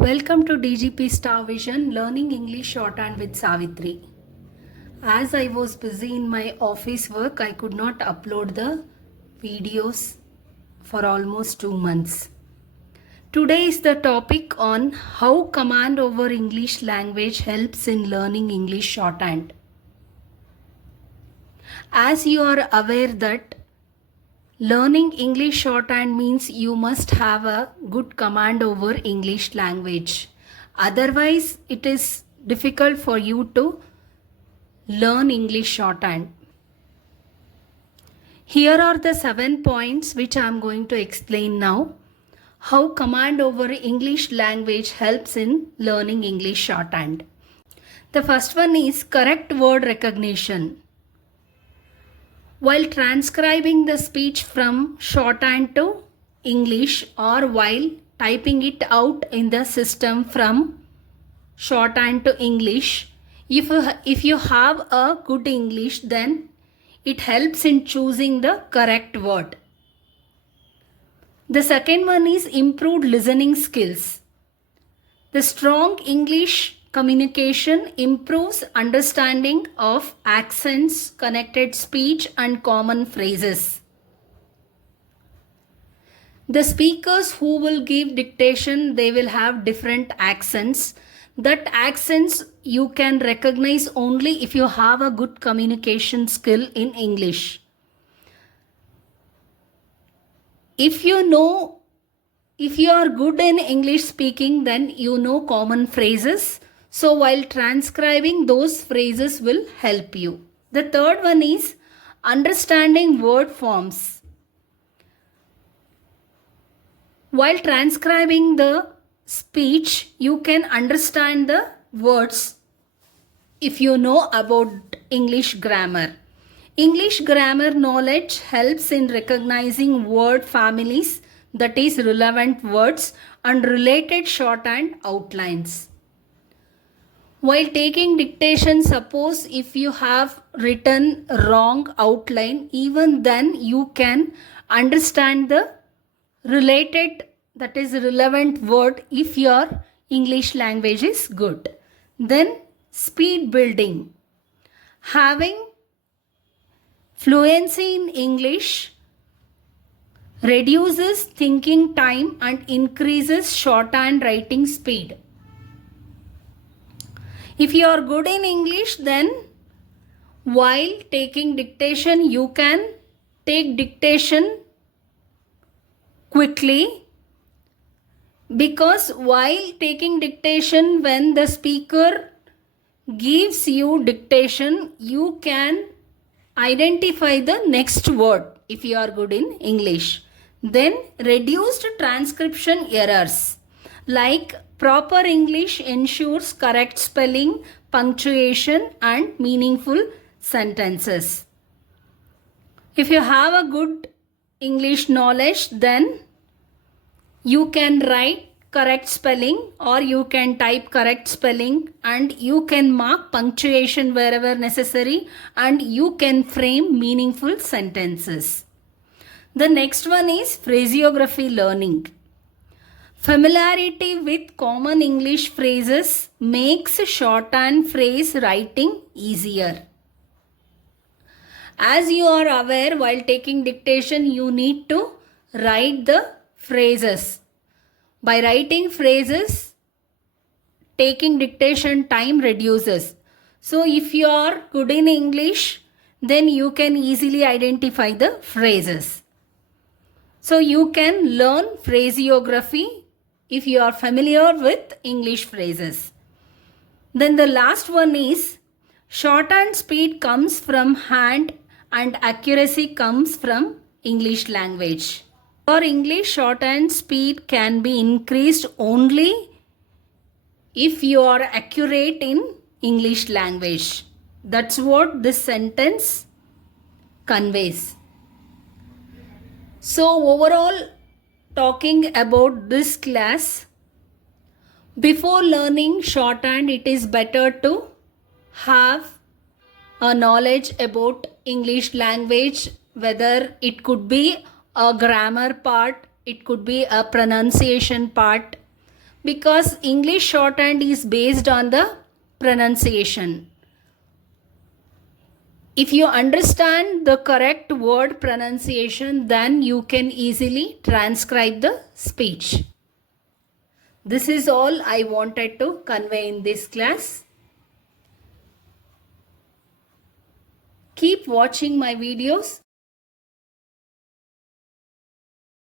Welcome to DGP Star Vision Learning English Shorthand with Savitri. As I was busy in my office work, I could not upload the videos for almost 2 months. Today is the topic on how command over English language helps in learning English shorthand. As you are aware that learning English shorthand means you must have a good command over English language. Otherwise, it is difficult for you to learn English shorthand. Here are the 7 points which I am going to explain now. How command over English language helps in learning English shorthand. The first one is correct word recognition. While transcribing the speech from shorthand to English or while typing it out in the system from shorthand to English, if you have a good English, then it helps in choosing the correct word. The second one is improved listening skills. The strong English communication improves understanding of accents, connected speech, and common phrases. The speakers who will give dictation, they will have different accents. That accents you can recognize only if you have a good communication skill in English. If you are good in English speaking, then you know common phrases. So while transcribing, those phrases will help you. The third one is understanding word forms. While transcribing the speech, you can understand the words if you know about English grammar. English grammar knowledge helps in recognizing word families, that is relevant words, and related shorthand outlines. While taking dictation, suppose if you have written wrong outline, even then you can understand the related, that is relevant word if your English language is good. Then speed building. Having fluency in English reduces thinking time and increases shorthand writing speed. If you are good in English, then while taking dictation, you can take dictation quickly, because while taking dictation, when the speaker gives you dictation, you can identify the next word if you are good in English. Then reduced transcription errors. Like proper English ensures correct spelling, punctuation, and meaningful sentences. If you have a good English knowledge, then you can write correct spelling or you can type correct spelling, and you can mark punctuation wherever necessary, and you can frame meaningful sentences. The next one is phraseography learning. Familiarity with common English phrases makes shorthand phrase writing easier. As you are aware, while taking dictation, you need to write the phrases. By writing phrases, taking dictation time reduces. So if you are good in English, then you can easily identify the phrases. So you can learn phraseography if you are familiar with English phrases. Then the last one is shorthand speed comes from hand and accuracy comes from English language. Your English shorthand speed can be increased only if you are accurate in English language. That's what this sentence conveys. So overall, talking about this class, before learning shorthand, it is better to have a knowledge about English language, whether it could be a grammar part, it could be a pronunciation part. because English shorthand is based on the pronunciation. If you understand the correct word pronunciation, then you can easily transcribe the speech. This is all I wanted to convey in this class. Keep watching my videos.